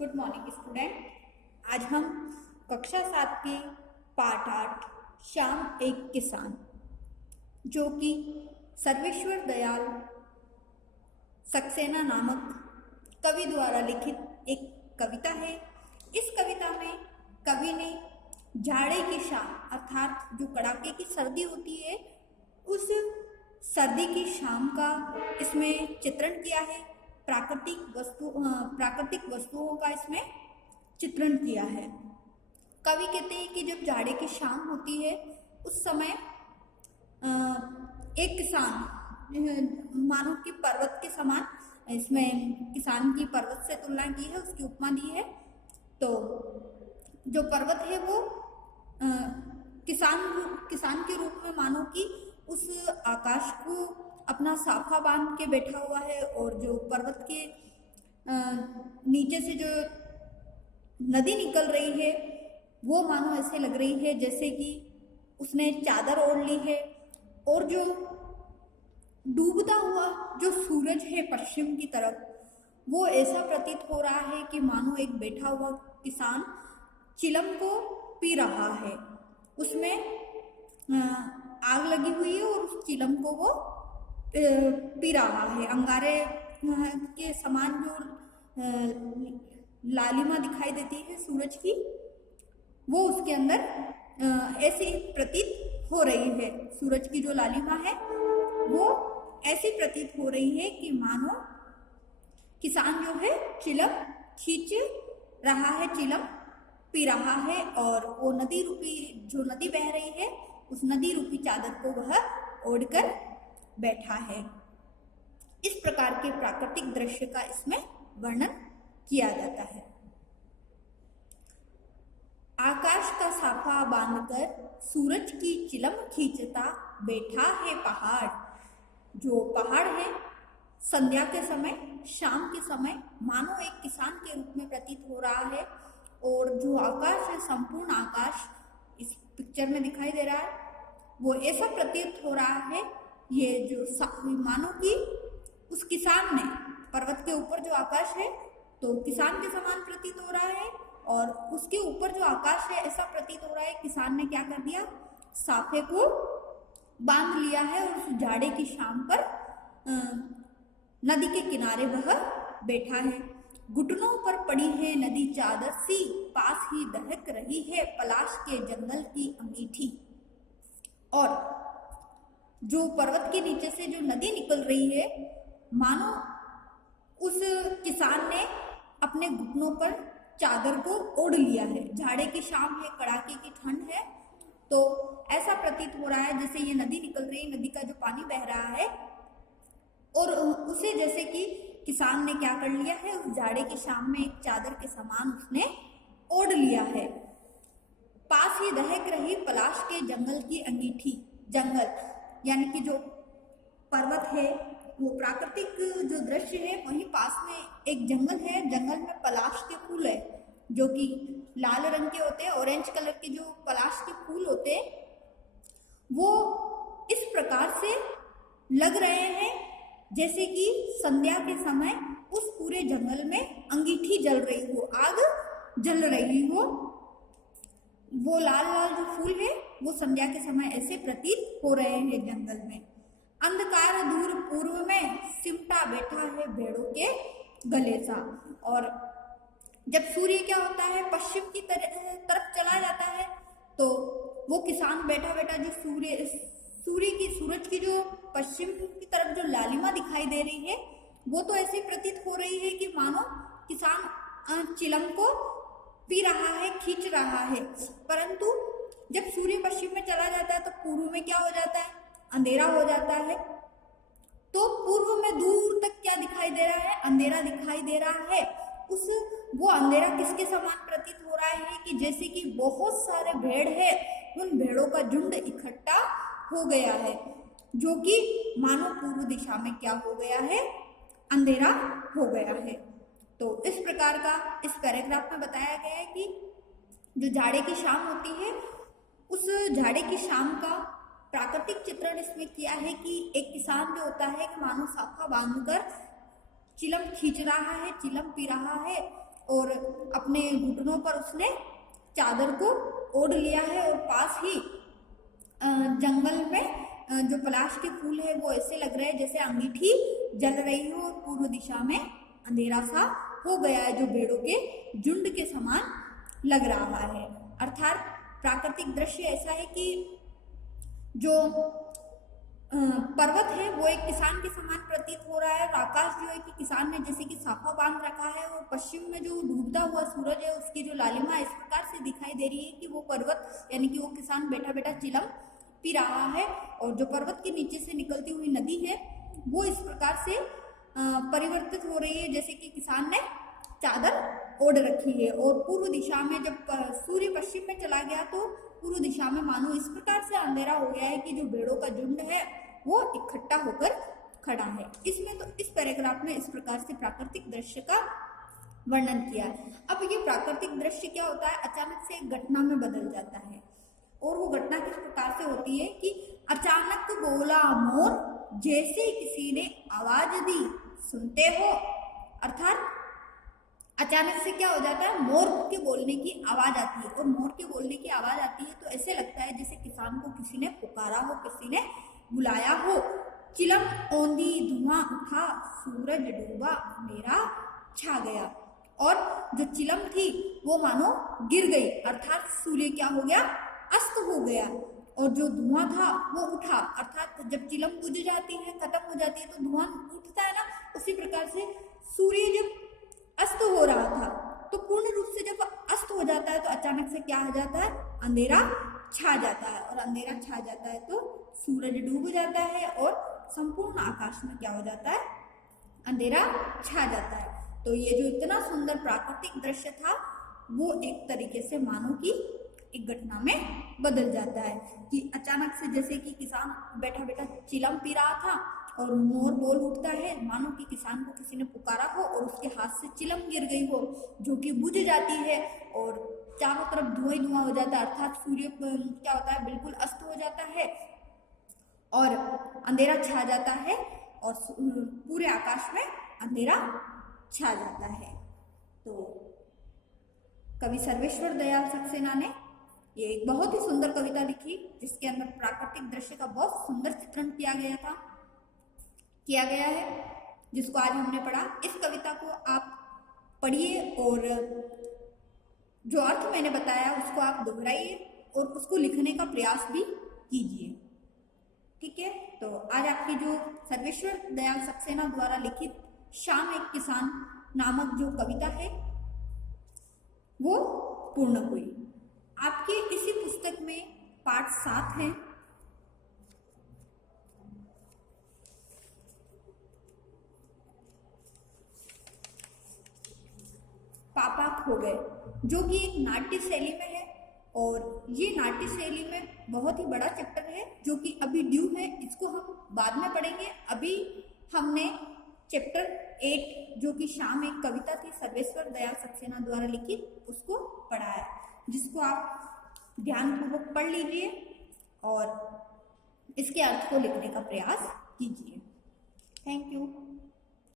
Good morning student. आज हम कक्षा 7 की पाठ 8 श्याम एक किसान, जो कि सर्वेश्वर दयाल सक्सेना नामक कवि द्वारा लिखित एक कविता है। इस कविता में कवि ने जाड़े की शाम अर्थात जो कड़ाके की सर्दी होती है उस सर्दी की शाम का इसमें चित्रण किया है। प्राकृतिक वस्तुओं का इसमें चित्रण किया है। कवि कहते हैं कि जब जाड़े की शाम होती है उस समय एक किसान मानो कि पर्वत के समान, इसमें किसान की पर्वत से तुलना की है, उसकी उपमा दी है। तो जो पर्वत है वो किसान के रूप में मानो कि उस आकाश को अपना साफा बांध के बैठा हुआ है, और जो पर्वत के नीचे से जो नदी निकल रही है वो मानो ऐसे लग रही है जैसे कि उसने चादर ओढ़ ली है। और जो डूबता हुआ जो सूरज है पश्चिम की तरफ, वो ऐसा प्रतीत हो रहा है कि मानो एक बैठा हुआ किसान चिलम को पी रहा है। उसमें आग लगी हुई है और उस चिलम को वो पी रहा है। अंगारे के समान जो लालिमा दिखाई देती है सूरज की, वो उसके अंदर ऐसी प्रतीत हो रही है। सूरज की जो लालिमा है वो ऐसी प्रतीत हो रही है कि मानो किसान जो है चिलम खींच रहा है, चिलम पी रहा है, और वो नदी रूपी जो नदी बह रही है उस नदी रूपी चादर को वह ओढ़कर बैठा है। इस प्रकार के प्राकृतिक दृश्य का इसमें वर्णन किया जाता है। आकाश का साफा बांधकर सूरज की चिलम खींचता बैठा है पहाड़। जो पहाड़ है संध्या के समय, शाम के समय मानो एक किसान के रूप में प्रतीत हो रहा है। और जो आकाश है, संपूर्ण आकाश इस पिक्चर में दिखाई दे रहा है, वो ऐसा प्रतीत हो रहा है ये जो मानो कि उस किसान ने पर्वत के ऊपर जो आकाश है तो किसान के समान प्रतीत हो रहा है, और उसके ऊपर जो आकाश है ऐसा प्रतीत हो रहा है किसान ने क्या कर दिया, साफे को बांध लिया है और उस जाड़े की शाम पर नदी के किनारे वह बैठा है। घुटनों पर पड़ी है नदी चादर सी, पास ही दहक रही है पलाश के जंगल की अंगीठी। और जो पर्वत के नीचे से जो नदी निकल रही है, मानो उस किसान ने अपने घुटनों पर चादर को ओढ़ लिया है। झाड़े की शाम है, कड़ाके की ठंड है, तो ऐसा प्रतीत हो रहा है जैसे ये नदी निकल रही है, नदी का जो पानी बह रहा है, और उसे जैसे कि किसान ने क्या कर लिया है, उस झाड़े की शाम में एक चादर के समान उसने ओढ़ लिया है। पास ही दहक रही पलाश के जंगल की अंगीठी। जंगल यानी कि जो पर्वत है, वो प्राकृतिक जो दृश्य है, वहीं पास में एक जंगल है। जंगल में पलाश के फूल है जो कि लाल रंग के होते हैं। ऑरेंज कलर के जो पलाश के फूल होते हैं वो इस प्रकार से लग रहे हैं जैसे कि संध्या के समय उस पूरे जंगल में अंगीठी जल रही हो, आग जल रही हो। वो लाल लाल जो फूल है वो संध्या के समय ऐसे प्रतीत हो रहे हैं जंगल में। अंधकार दूर पूर्व में सिमटा बैठा है भेड़ों के गले सा। और जब सूर्य क्या होता है पश्चिम की तरफ चला जाता है, तो वो किसान बैठा बैठा जो सूरज की जो पश्चिम की तरफ जो लालिमा दिखाई दे रही है, वो तो ऐसे प्रतीत हो रही है कि मानो किसान चिलम को पी रहा है, खींच रहा है। परंतु जब सूर्य पश्चिम में चला जाता है तो पूर्व में क्या हो जाता है, अंधेरा हो जाता है। तो पूर्व में दूर तक क्या दिखाई दे रहा है, अंधेरा दिखाई दे रहा है। वो अंधेरा किसके समान प्रतीत हो रहा है कि जैसे कि बहुत सारे भेड़ है, उन भेड़ों का झुंड इकट्ठा हो गया है, जो कि मानो पूर्व दिशा में क्या हो गया है, अंधेरा हो गया है। तो इस प्रकार का इस पैराग्राफ में बताया गया है कि जो जाड़े की शाम होती है, उस जाड़े की शाम का प्राकृतिक चित्रण इसमें किया है कि एक किसान जो होता है कि मानो साफा बांधकर चिलम खींच रहा है, चिलम पी रहा है, और अपने घुटनों पर उसने चादर को ओढ़ लिया है और पास ही जंगल में जो पलाश के फूल है वो ऐसे लग रहे हैं जैसे अंगीठी जल रही हो और पूर्व दिशा में अंधेरा सा हो गया है जो भेड़ों के झुंड के समान लग रहा है। अर्थात प्राकृतिक दृश्य ऐसा है कि जो पर्वत है वो एक किसान के समान प्रतीत हो रहा है और आकाश जो है कि किसान ने जैसे कि साफा बांध रखा है और पश्चिम में जो डूबता हुआ सूरज है उसकी जो लालिमा इस प्रकार से दिखाई दे रही है कि वो पर्वत यानी कि वो किसान बैठा बैठा चिलम पी रहा है और जो पर्वत के नीचे से निकलती हुई नदी है वो इस प्रकार से परिवर्तित हो रही है जैसे कि किसान ने चादर ओढ़ रखी है। और पूर्व दिशा में जब सूर्य पश्चिम में चला गया तो पूर्व दिशा में मानो इस प्रकार से अंधेरा हो गया है कि जो भेड़ों का झुंड है वो इकट्ठा होकर खड़ा है। इसमें तो इस पैराग्राफ में इस प्रकार से प्राकृतिक दृश्य का वर्णन किया है। अब ये प्राकृतिक दृश्य क्या होता है, अचानक से एक घटना में बदल जाता है और वो घटना किस प्रकार से होती है कि अचानक बोला मोर जैसे किसी ने आवाज दी, सुनते हो। अर्थात अचानक से क्या हो जाता है, मोर के बोलने की आवाज आती है और मोर के बोलने की आवाज आती है तो ऐसे लगता है जैसे किसान को किसी ने पुकारा हो, किसी ने बुलाया हो। चिलम औंधी, धुआं उठा, सूरज डूबा, अंधेरा छा गया और जो चिलम थी वो मानो गिर गई। अर्थात सूर्य क्या हो गया, अस्त हो गया और जो धुआं था वो उठा। अर्थात जब चिलम बुझ जाती है, खत्म हो जाती है तो धुआं उठता है ना, उसी प्रकार से सूर्य जब अस्त हो रहा था तो पूर्ण रूप से जब अस्त हो जाता है तो अचानक से क्या हो जाता है, अंधेरा छा जाता है और अंधेरा छा जाता है तो सूरज डूब जाता है और संपूर्ण आकाश में क्या हो जाता है, अंधेरा छा जाता है। तो ये जो इतना सुंदर प्राकृतिक दृश्य था वो एक तरीके से मानो कि एक घटना में बदल जाता है कि अचानक से जैसे कि किसान बैठा बैठा चिलम पी रहा था और मोर बोल उठता है मानो कि किसान को किसी ने पुकारा हो और उसके हाथ से चिलम गिर गई हो जो कि बुझ जाती है और चारों तरफ धुआं ही धुआं हो जाता है। अर्थात सूर्य क्या होता है, बिल्कुल अस्त हो जाता है और अंधेरा छा जाता है और पूरे आकाश में अंधेरा छा जाता है। तो कवि सर्वेश्वर दयाल सक्सेना ने ये एक बहुत ही सुंदर कविता लिखी जिसके अंदर प्राकृतिक दृश्य का बहुत सुंदर चित्रण किया गया है जिसको आज हमने पढ़ा। इस कविता को आप पढ़िए और जो अर्थ मैंने बताया उसको आप दोहराइए और उसको लिखने का प्रयास भी कीजिए। ठीक है, तो आज आपकी जो सर्वेश्वर दयाल सक्सेना द्वारा लिखित शाम एक किसान नामक जो कविता है वो पूर्ण हुई। आपके इसी पुस्तक में पाठ 7 है। पापा खो गए, जो कि एक नाट्य शैली में है और ये नाट्य शैली में बहुत ही बड़ा चैप्टर है जो कि अभी ड्यू है, इसको हम बाद में पढ़ेंगे। अभी हमने चैप्टर 8 जो कि शाम एक कविता थी सर्वेश्वर दयाल सक्सेना द्वारा लिखित उसको पढ़ा है, जिसको आप ध्यानपूर्वक पढ़ लीजिए और इसके अर्थ को लिखने का प्रयास कीजिए। Thank you.